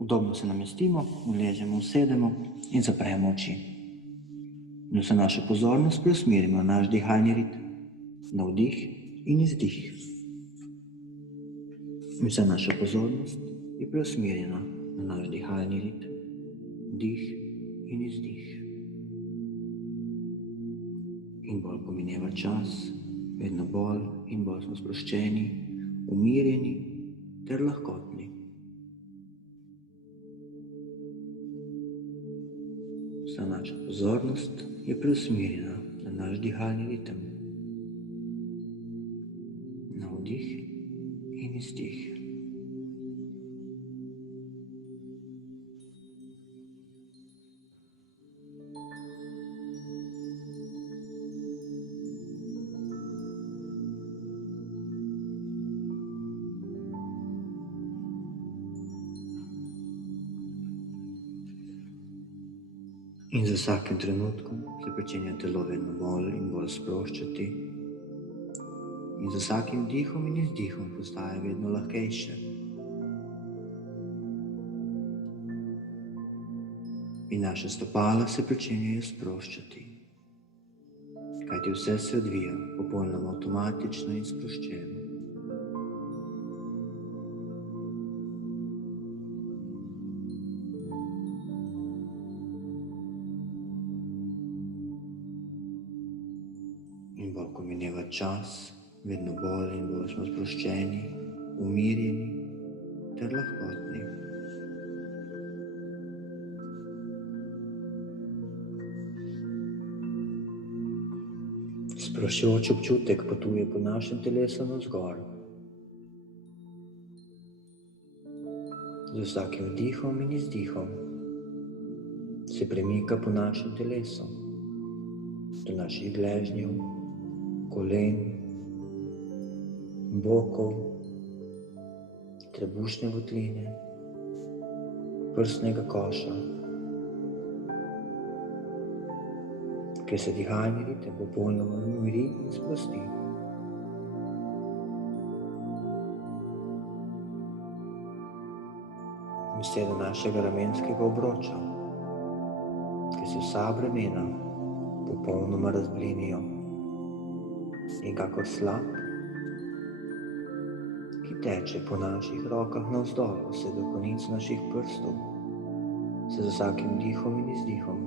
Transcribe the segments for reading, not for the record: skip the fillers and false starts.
Udobno se namestimo, uležemo, usedemo in zapremo oči. In vso našo pozornost preusmerimo na naš dihalni ritem, na vdih in izdih. In vsa naša pozornost je preusmerjena na naš dihalni ritem, vdih in izdih. In bolj ko mineva čas, vedno bolj in bolj smo sproščeni, umirjeni ter lahkotni. Vsa naša pozornost je preusmerjena na naš dihalni ritem, na vdih in izdih. In z vsakim trenutkom se pričenja telo vedno bolj in bolj sproščati in z vsakim dihom in izdihom postaje vedno lahkejše. In naše stopala se pričenjajo sproščati, kajti vse se odvija popolnoma avtomatično in sproščeno. In bolj ko mineva čas, vedno bolj in bolj smo sproščeni, umirjeni ter lahkotni. Sproščujoč občutek potuje po našem telesu navzgor. Z vsakim vdihom in izdihom se premika po našem telesu, do naših gležnjev, kolen, bokov, trebušne votline, prsnega koša, kjer se dihalni ritem popolnoma umiri in sprosti. In vse do našega ramenskega obroča, kjer se vsa bremena popolnoma razblinijo in kakor slap, ki teče po naših rokah navzdol vse do konic naših prstov, se z vsakim dihom in izdihom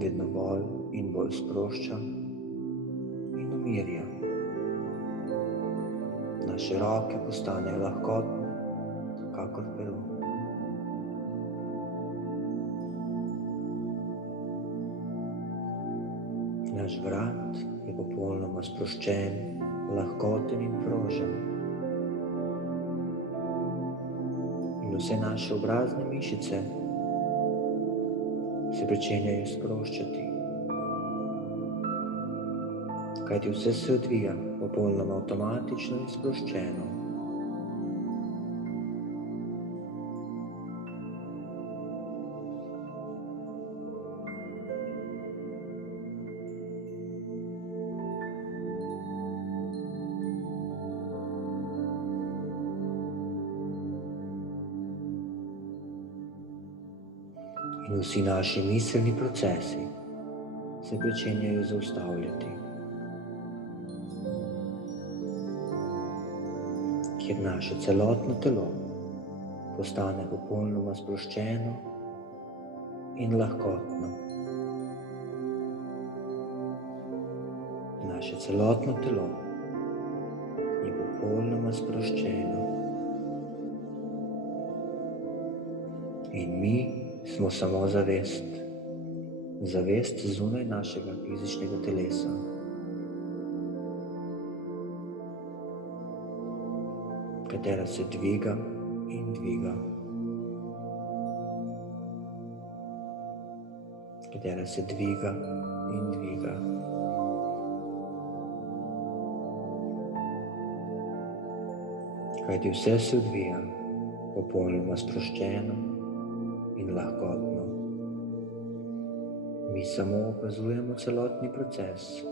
vedno bolj in bolj sprošča in umirja. Naše roke postanejo lahkotne, kakor pero. Naš vrat je popolnoma sproščen, lahkoten in prožen. In vse naše obrazne mišice se pričenjajo sproščati, kajti vse se odvija popolnoma avtomatično in sproščeno. In vsi naši miselni procesi se pričenjajo zaustavljati, kjer naše celotno telo postane popolnoma sproščeno in lahkotno. Naše celotno telo je popolnoma sproščeno in mi smo samo zavest, zavest zunaj našega fizičnega telesa. Katera se dviga in dviga, katera se dviga in dviga. Kajti vse se odvija popolnoma sproščeno in lahkotno. Mi samo opazujemo celotni proces.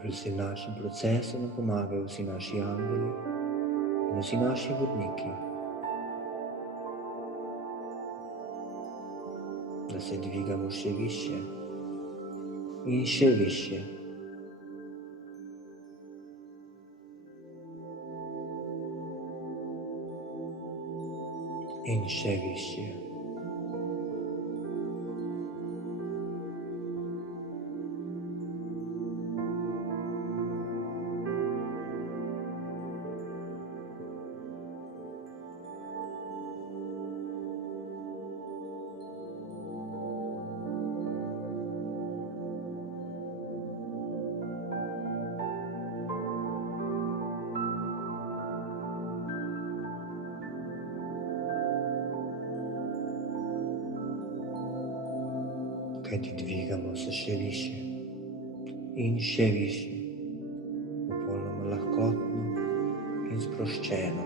Pri vsem našem procesu nam pomagajo vsi naši angeli in vsi naši vodniki, da se dvigamo še više in še više. In še više. Kajti dvigamo se še više in še više, popolnoma lahkotno in sproščeno,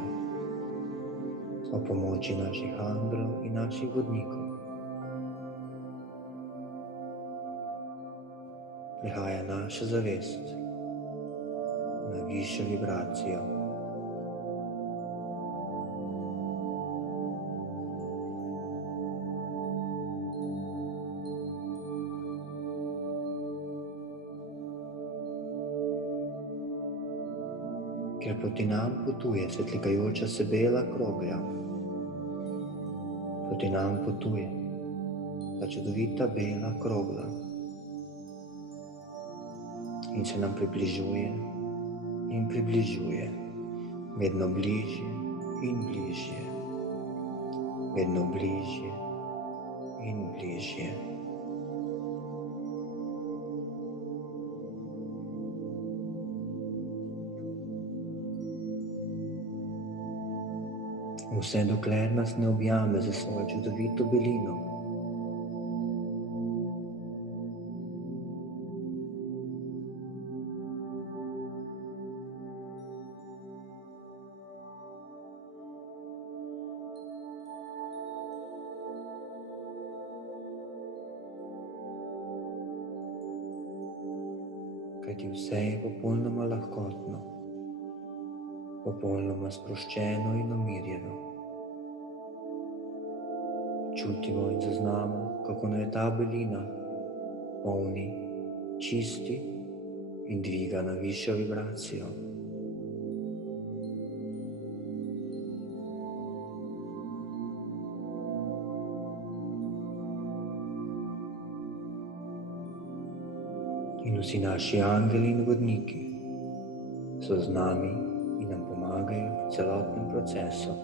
o pomoči naših angelov in naših vodnikov. Prihaja naša zavest na višjo vibracijo. Ker proti nam potuje svetlikajoča se bela krogla. Proti nam potuje ta čudovita bela krogla in se nam približuje in približuje, vedno bližje in bližje, vedno bližje in bližje. Vse dokler nas ne objame za svojo čudovito belino. Kajti vse je popolnoma lahkotno, popolnoma sproščeno in umirjeno. Čutimo in zaznamo, kako naj ta belina polni, čisti in dviga na višjo vibracijo. In vsi naši angeli in vodniki so z nami in nam pomagajo v celotnem procesu.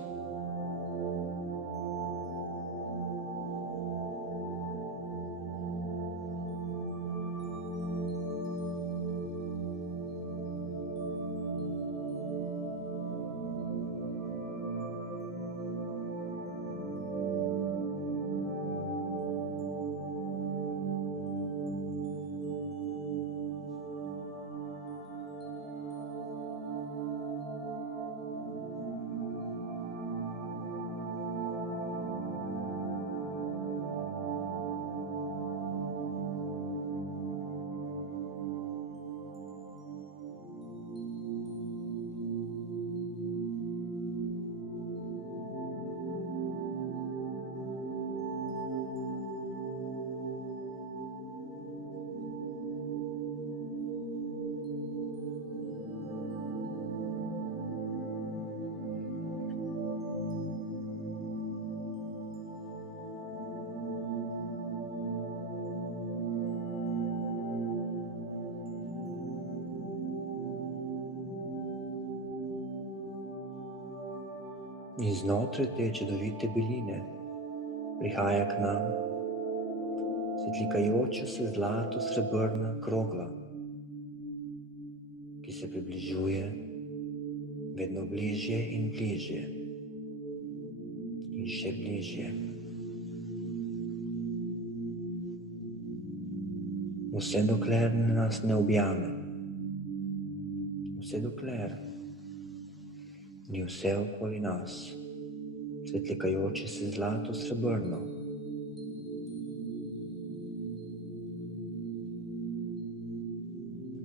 In znotraj te čudovite beline prihaja k nam svetlikajoča se zlato-srebrna krogla, ki se približuje vedno bližje in bližje in še bližje. Vse dokler nas ne objame, vse dokler ni vse okoli nas svetlikajoče se zlato-srebrno.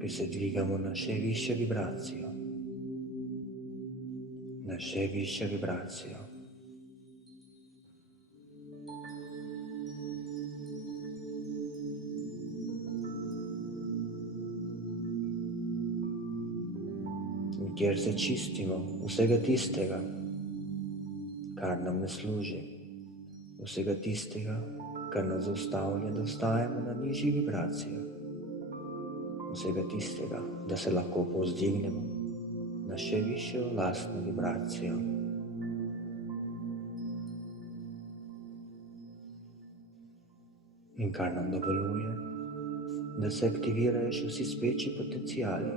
ker se dvigamo na še višjo vibracijo. Na še višjo vibracijo. In kjer se čistimo vsega tistega, kar nam ne služi, vsega tistega, kar nas zaustavlja, da ostajamo na nižjih vibracijah, vsega tistega, da se lahko povzdignemo na še višjo lastno vibracijo. In kar nam dovoljuje, da se aktivirajo še vsi speči potenciali,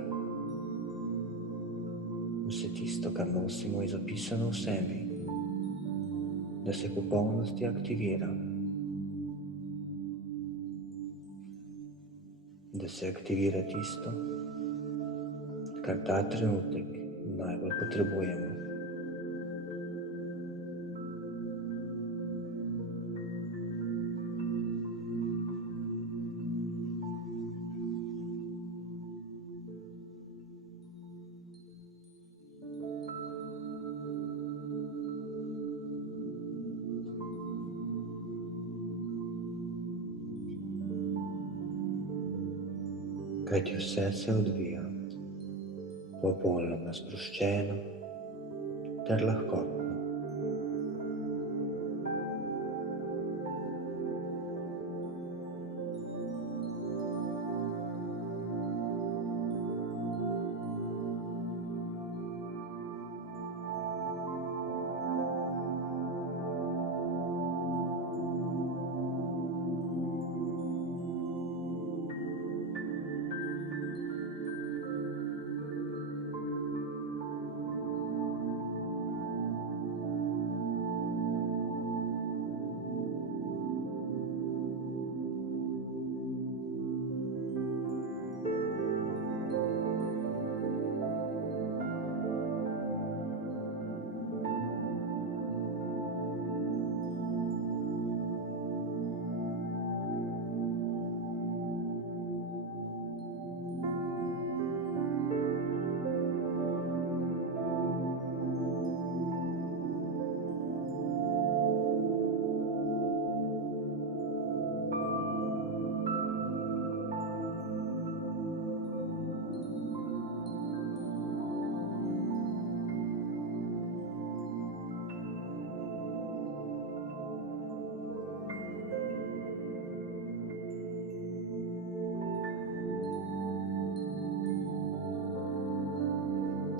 vse tisto, kar nosimo je zapisano v sebi, da se v popolnosti aktivira, da se aktivira tisto, kar ta trenutek najbolj potrebujemo. Kajti vse se odvija popolnoma sproščeno ter lahkotno.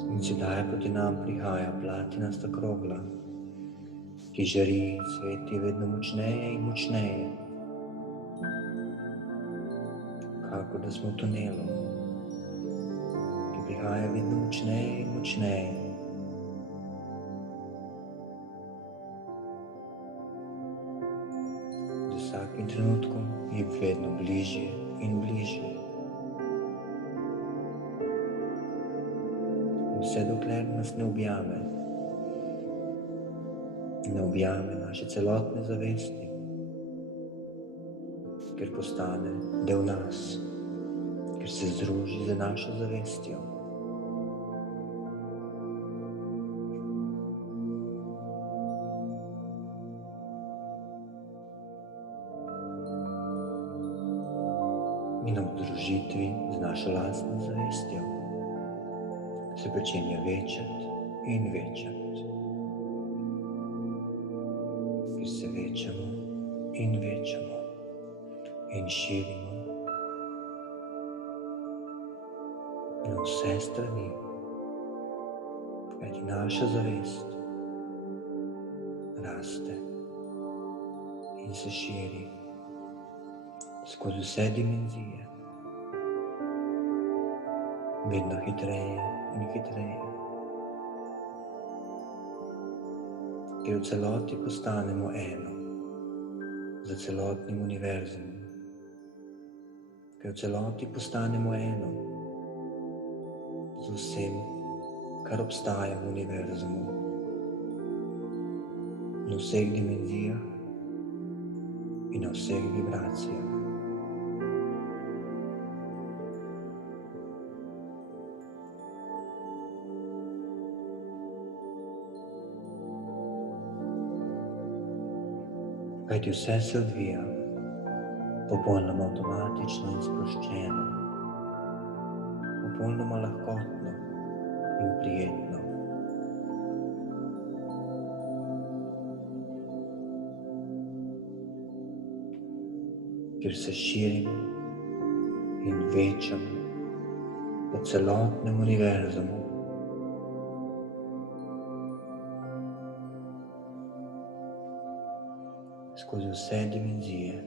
In sedaj proti nam prihaja platinasta krogla, ki žari in sveti vedno močneje in močneje, kakor da smo v tunelu, ki prihaja vedno močneje in močneje. Z vsakim trenutkom je vedno bližje in bližje. Vse dokler nas ne objame naše celotne zavesti, ker postane del nas, ker se združi z našo zavestjo. In ob združitvi z našo lastno zavestjo se pričenja večati in večati, ker se večamo in večamo in širimo na vse strani, kajti naša zavest raste in se širi skozi vse dimenzije, vedno hitreje in hitreje, ker v celoti postanemo eno z celotnim univerzumom, ker v celoti postanemo eno z vsem, kar obstaja v univerzumu, na vseh dimenzijah in na vseh vibracijah. kajti vse se odvija popolnoma avtomatično in sproščeno, popolnoma lahkotno in prijetno. Kjer se širimo in večamo po celotnem univerzumu. Skozi vse dimenzije.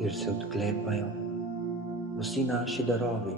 Kjer se odklepajo vsi naši darovi.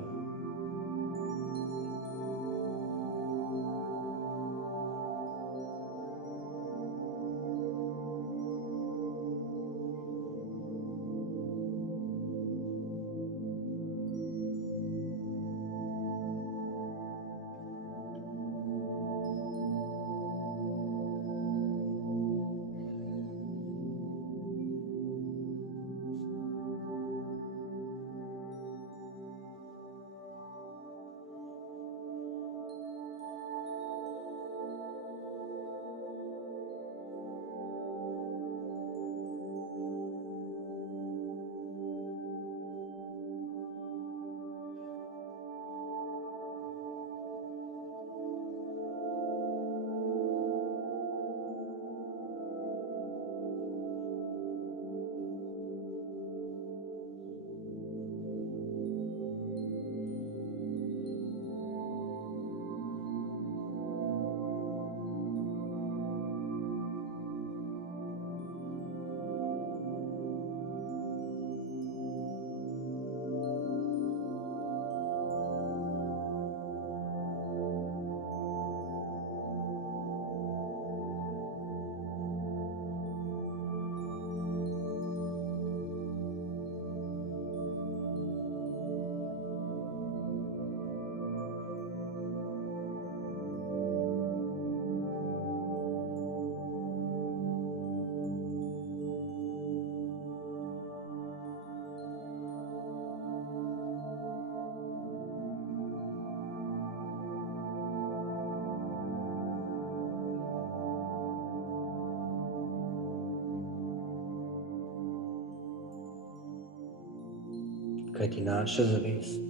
Kajti naša zavest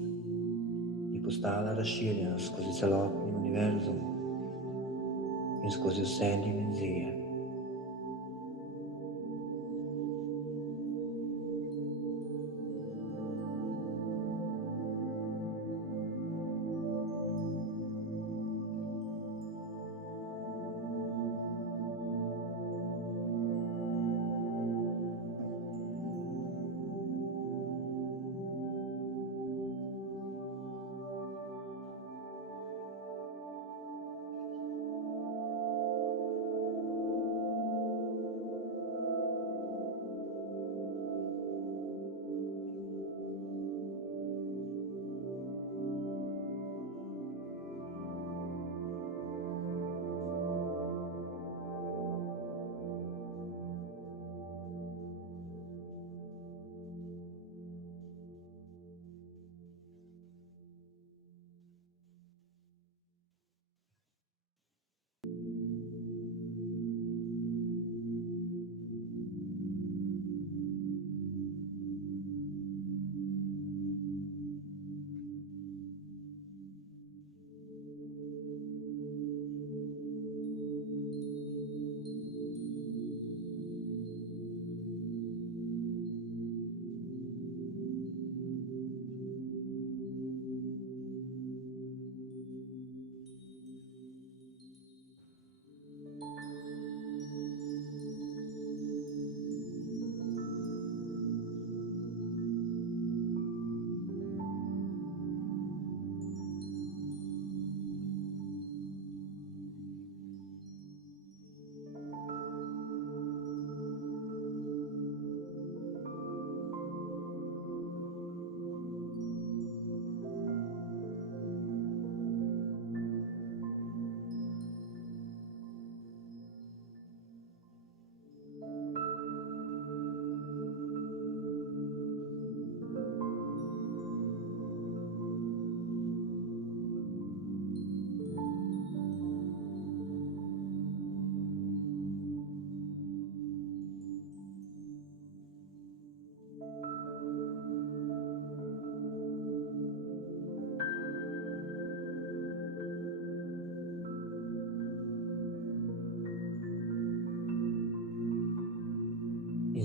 je postala razširjena skozi celotni univerzum in skozi vse dimenzije.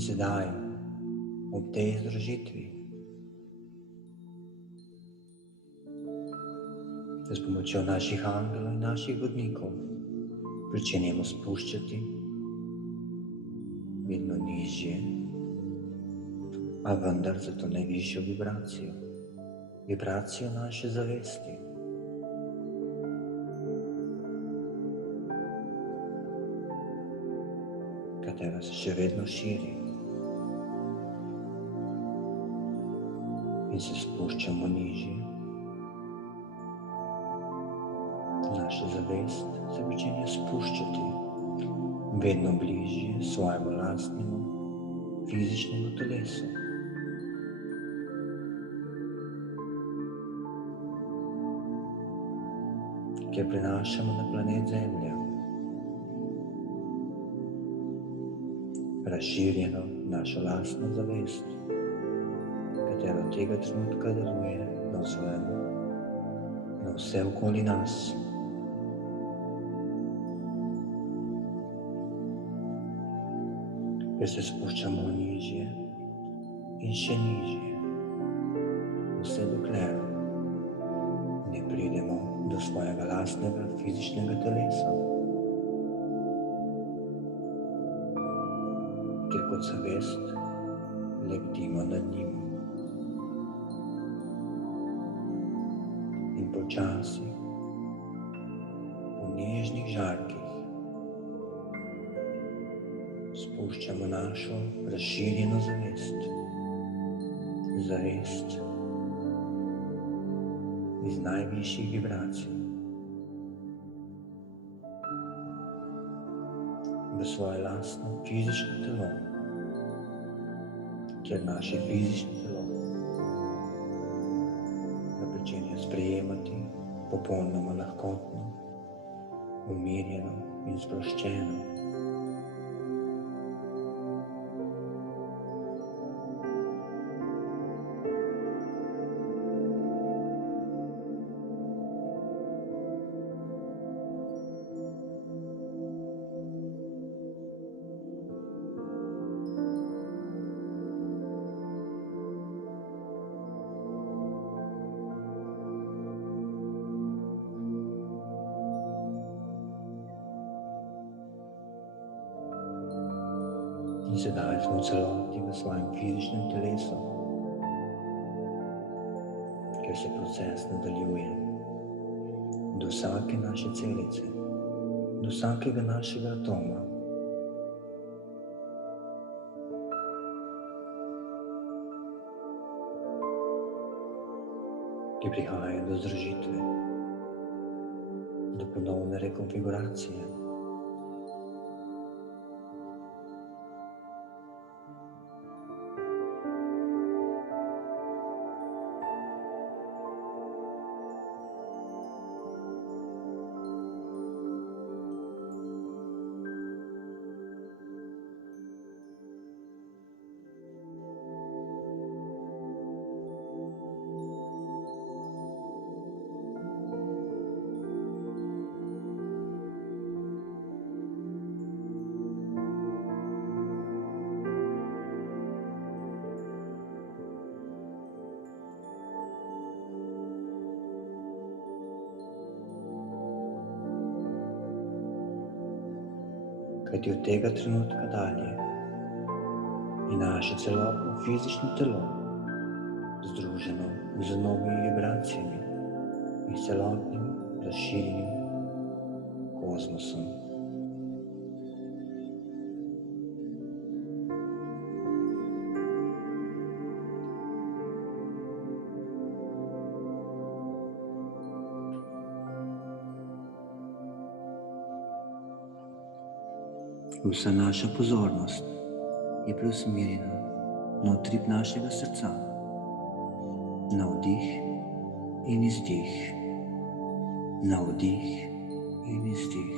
sedaj, ob tej združitvi, s pomočjo naših angelov in naših vodnikov pričenjamo spuščati vedno nižje, a vendar za to najvišjo vibracijo naše zavesti. Katera se še vedno širi in se spuščamo nižje. Naša zavest se začenja spuščati vedno bližje svojemu lastnemu fizičnemu telesu. Ki jo prinašamo na planet Zemlja, razširjeno našo lastno zavest, katera od tega trenutka deluje na vse okoli nas. Ker se spuščamo nižje in še nižje, vse dokler ne pridemo do svojega lastnega fizičnega telesa, ker kot zavest lebdimo nad njim in počasi, v nežnih žarkih, spuščamo našo razširjeno zavest iz najvišjih vibracij v svoje lastno fizično telo, kjer naše fizično telo začenja sprejemati popolnoma lahkotno, umirjeno in sproščeno. In sedaj smo celoti v svojem fizičnem telesu, ker se proces nadaljuje do vsake naše celice, do vsakega našega atoma. Ki prihaja do združitve, do ponovne rekonfiguracije. Kajti od tega trenutka dalje je naše celotno fizično telo združeno z novimi vibracijami in celotnim razširjenim kozmosom. Vsa naša pozornost je preusmerjena na utrip našega srca, na vdih in izdih, na vdih in izdih.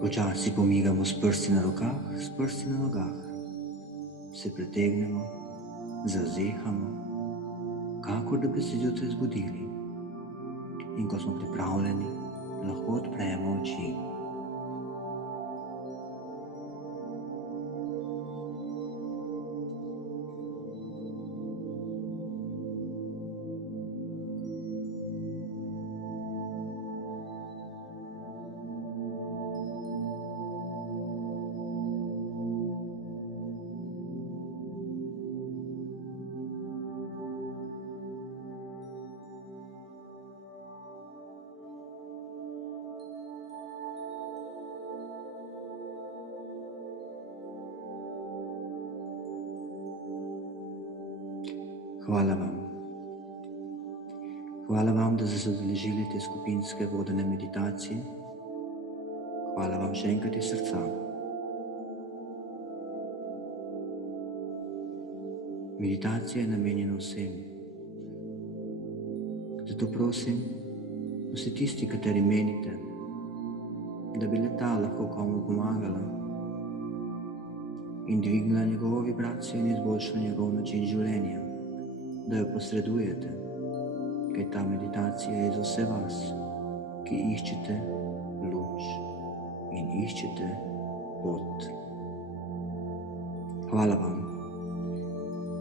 Počasi pomigamo s prsti na rokah, s prsti na nogah, se pretegnemo, zavzehamo, kakor da bi se zjutraj zbudili. In ko smo pripravljeni, lahko odpremo oči. Hvala vam. Hvala vam, da ste se udeležili te skupinske vodene meditacije. Hvala vam še enkrat iz srca. Meditacija je namenjena vsem. Zato prosim, vsi tisti, kateri menite, da bi le-ta lahko komu pomagala in dvignila njegovo vibracijo in izboljšala njegov način življenja, da jo posredujete, kaj ta meditacija je za vse vas, ki iščete luč in iščete pot. Hvala vam.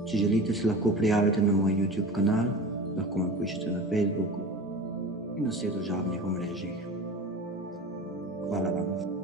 Če želite, se lahko prijavite na moj YouTube kanal, lahko me poiščete na Facebooku in na vseh družabnih omrežjih. Hvala vam.